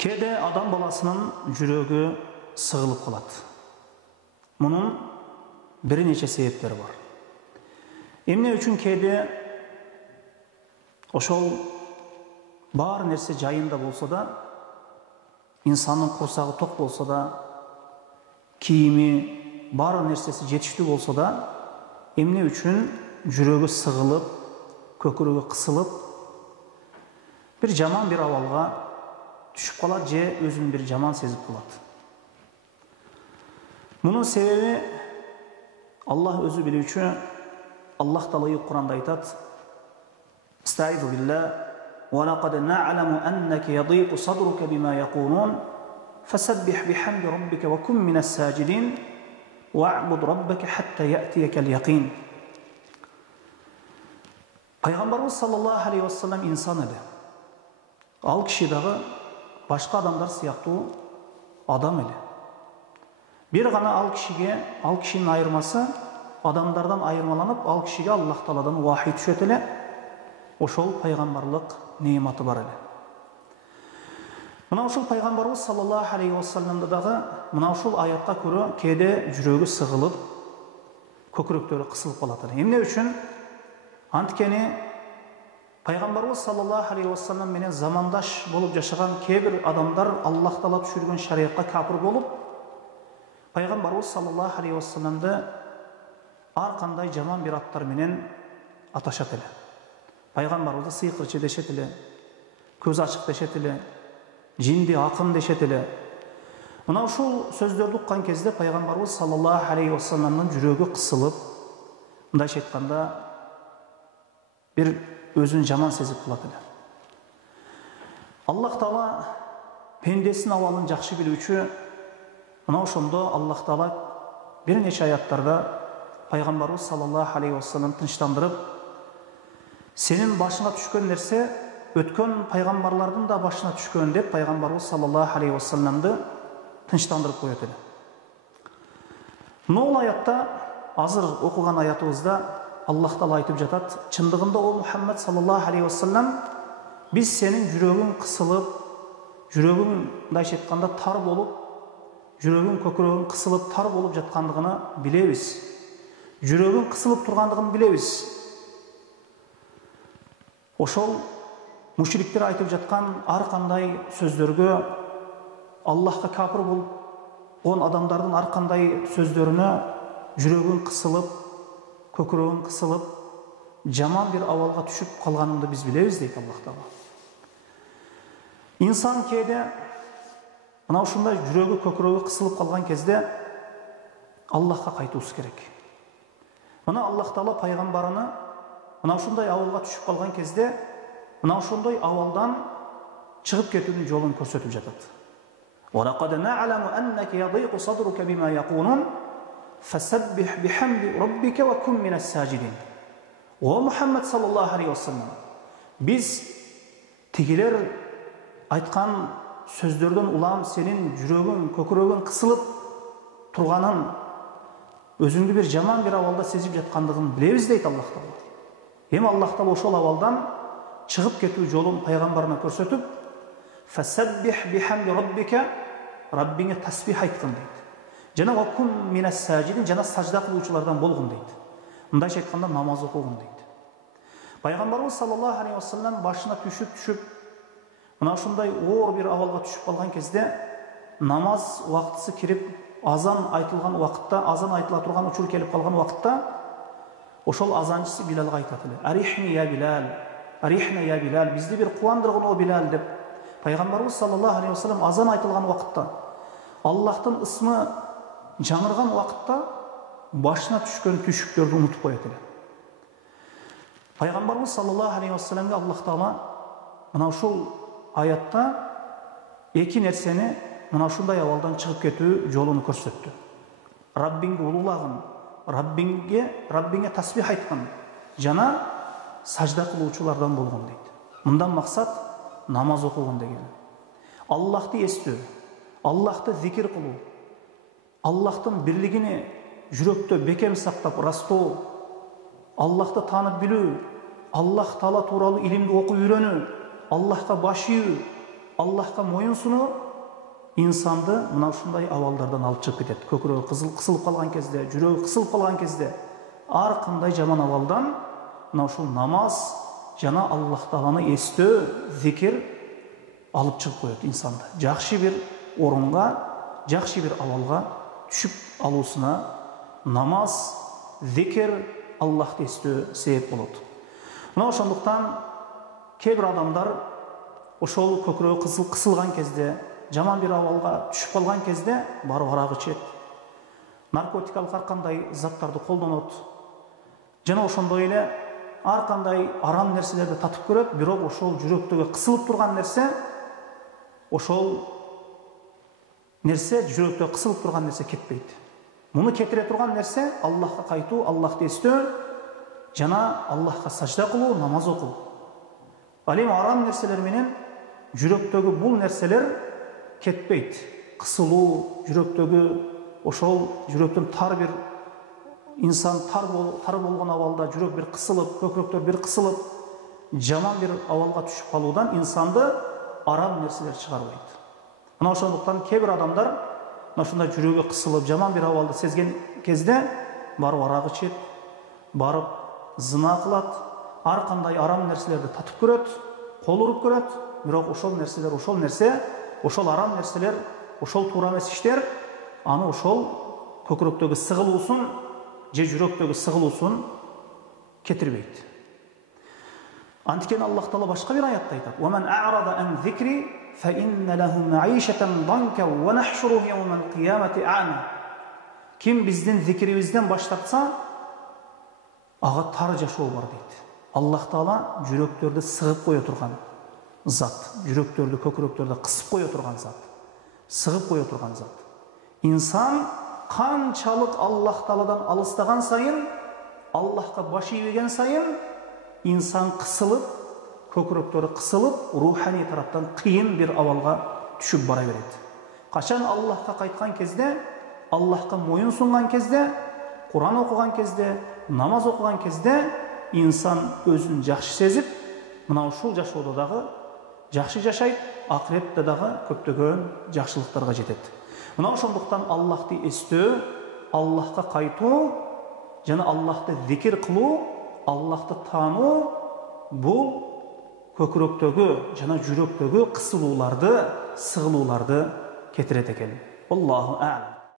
Кээде адам баласынын жүрөгү сыгылып калат. Мунун бир нече себептери бар. Эмне үчүн кээде ошол бар нерсе жайында болсо да, инсандын курсагы ток болсо да, кийими, бар нерсеси жетиштүү болсо да, эмне үчүн жүрөгү сыгылып, көкүрөгү кысылып, бир жаман бир абалга түшүп калат же өзүн бир жаман сезип калат. Мунун себеби Аллах өзү билүүчү. Аллах Таала Кур'анда айтат: "Estaizu billah wa laqad na'lamu annaka yadhiqu sadruka bima yaqulun fasabbih bihamdi rabbika wa kun minas sajidin wa'bud rabbaka hatta ya'tiyakal yaqin." Пайгамбарыбыз саллаллаху алейхи вассалам инсан эле. Ал киши дагы башка адамдар сыяктуу адам эле. Бир гана ал кишинин айырмасы адамдардан айырмаланып, ал кишиге Аллах Тааладан вахий түшөт эле. Ошол пайгамбарлык неематы бар эле. Мына ушул пайгамбарыбыз саллаллаху алейхи вассаламда дагы мына ушул аятка көрө кээде жүрөгү сыгылып, көкүрөктөрү кысылып калат эле. Эмне үчүн? Анткени пайгамбарыбыз саллаллаху алейхи вассалам менен замандаш болуп жашаган кээ бир адамдар Аллах Таала түшүргөн шариатка капыр болуп, пайгамбарыбыз саллаллаху алейхи вассаламды ар кандай жаман бир аттар менен аташат эле. Пайгамбарыбызды сыйкырчы дешет эле, көз ачык дешет эле, жинди акын дешет эле. Мына ушул сөздөрдү уккан кезде пайгамбарыбыз саллаллаху алейхи вассаламдын жүрөгү кысылып, мындайча айтканда бир өзүн жаман сезип калат эле. Аллах Таала пендесинин абалын жакшы билүүчү. Мына ошондо Аллах Таала бир нече аяттарда пайгамбарыбыз саллаллаху алейхи вассалам тынчтандырып, сенин башыңа түшкөн нерсе өткөн пайгамбарлардын да башына түшкөн деп пайгамбарыбыз саллаллаху алейхи вассаламды тынчтандырып коет эле. Мына аятта, азыр окуган аятыбызда Аллах Таала айтып жатат: чындыгында о Мухаммад саллаллаху алейхи вассалам, биз сенин жүрөгүң кысылып, жүрөгүң мындайча айтканда тар болуп, жүрөгүң көкүрөгүң кысылып тар болуп жаткандыгын билебиз. Жүрөгүң кысылып тургандыгын билебиз. Ошол мушриктер айтып жаткан ар кандай сөздөргө, Аллахка капыр болуп он адамдардын ар кандай сөздөрүнө жүрөгүң кысылып, көкүрөгүң кысылып, жаман бир абалга түшүп калганыңды биз билебиз дейт Аллах Таала. Инсан кээде мына ушундай жүрөгү көкүрөгү кысылып калган кезде Аллахка кайтуусу керек. Мына Аллах Таала пайгамбарыны мына ушундай абалга түшүп калган кезде мына ошондой абалдан чыгып кетүүнүн жолун көрсөтүп жатат. Wa laqad na'lamu annaka yadhiqu sadruka bima yaqulun fasabbih bihamdi rabbika wa kun minas sajidin. O Muhammed sallallahu aleyhi ve sellem, biz тигилер айткан сөздөрдөн улам сенин жүрөгүң, көкүрөгүң кысылып турганын, өзүңдү бир жаман бир абалда сезип жаткандыгын билебиз дейт Аллах Таала. Эми Аллах Таала ошол абалдан чыгып кетүү жолун пайгамбарына көрсөтүп, фасаббих бихамди раббика, Раббиңе тасбих айткын дейт. Жана ва кун минас сажидин, жана сажда кылуучулардан болгон дейт. Мындайча айтканда намаз окугун дейт. Пайгамбарыбыз саллаллаху алейхи вассалам башына түшүп, мына ушундай оор бир абалга түшүп калган кезде намаз убактысы кирип, азан айтылган убакытта, азан айтыла турган учур келип калган убакытта ошол азанчысы Билалга айтат эле: "Арихни я Билал, арихна я Билал, бизди бир кубандыргын о Билал" деп. Пайгамбарыбыз саллаллаху алейхи вассалам азан айтылган убакытта, Аллахтын ысмы жаңырган убакытта башына түшкөн түшүктөрдү унутуп коет эле. Пайгамбарыбыз саллаллаху алейхи вассаламга Аллах Таала мына ушул аятта эки нерсени мына ушундай абалдан чыгып кетүү жолун көрсөттү. Раббиңди улуулагын, Раббиңе тасбих айткын, жана сажда кылуучулардан болгон дейт. Мындан максат намаз окугун деген. Аллахты эстөө, Аллахты зикир кылуу, Аллахтын бирлигини жүрөктө бекем сактап растоо, Аллахты таанып билүү, Аллах Таала тууралуу илимди окуп үйрөнүү, Аллахка баш ийүү, Аллахқа мойынсыну инсанды мына ушундай абалдардан алып чыгып кетет. Көкүрөгү кысылып калган кезде, жүрөгү кысылып калган кезде, ар кандай жаман абалдан мына ушул намаз жана Аллах Тааланы эстөө, зикир алып чыгып коет инсанды. Жакшы бир орунга, жакшы бир абалга түшүп алуусуна намаз, зикир, Аллахты эстөө себеп болот. Мына ошондуктан кээ бир адамдар ошол көкүрөгү кысылган кезде, жаман бир абалга түшүп калган кезде барып арак ичет, наркотикалык ар кандай заттарды колдонот, жана ошондой эле ар кандай арам нерселерди татып көрөт, бирок ошол жүрөктөгү кысылып турган нерсе, ошол нерсе жүрөктө кысылып турган нерсе кетпейт. Муну кетире турган нерсе Аллахка кайтуу, Аллахты эстөө жана Аллахка сажда кылуу, намаз окуу. Ал эми арам нерселер менен жүрөктөгү бул нерселер кетпейт. Кысылуу, жүрөктөгү ошол жүрөктүн тар бир инсан тар болгон абалда жүрөк бир кысылып, көкүрөктөр бир кысылып, жаман бир абалга түшүп калуудан инсанды арам нерселер чыгарбайт. Мына ошондуктан кээ бир адамдар мына ушундай жүрөгү кысылып, жаман бир абалды сезген кезде барып арак ичет, барып зына кылат, ар кандай арам нерселерди татып көрөт, кол уруп көрөт, бирок ошол арам нерселер, ошол туура эмес иштер аны ошол көкүрөктөгү сыгылуусун же жүрөктөгү сыгылуусун кетирбейт. Анткени Аллах Таала башка бир аятта айтат: "Ва ман а'рада ан зикри фа инна лаху маишатан данка ва нахшуру йawmal қиямати a'ма." Ким биздин зикирибизден баш тартса, ага тар жашоо бар дейт. Аллах Таала жүрөктөрдү сыгып кое турган зат, жүрөктөрдү, көкүрөктөрдү кысып кое турган зат, сыгып кое турган зат. Инсан канчалык Аллах Тааладан алыстаган сайын, Аллахка баш ийбеген сайын, инсан кысылып, көкүрөктөрү кысылып, руханий тараптан кыйын бир абалга түшүп бара берет. Качан Аллахка кайткан кезде, Аллахка моюн сунган кезде, Куран окуган кезде, намаз окуган кезде, инсан өзүн жакшы сезип, мына ушул жашоодо дагы жакшы жашайт, акыретте дагы көптөгөн жакшылыктарга жетет. Мына ошондуктан Аллахты эстөө, Аллахка кайтуу жана Аллахты зикир кылуу, Аллахты таануу бул көкүрөктөгү жана жүрөктөгү кысылууларды, сыгылууларды кетирет экен. Аллаху а'лам.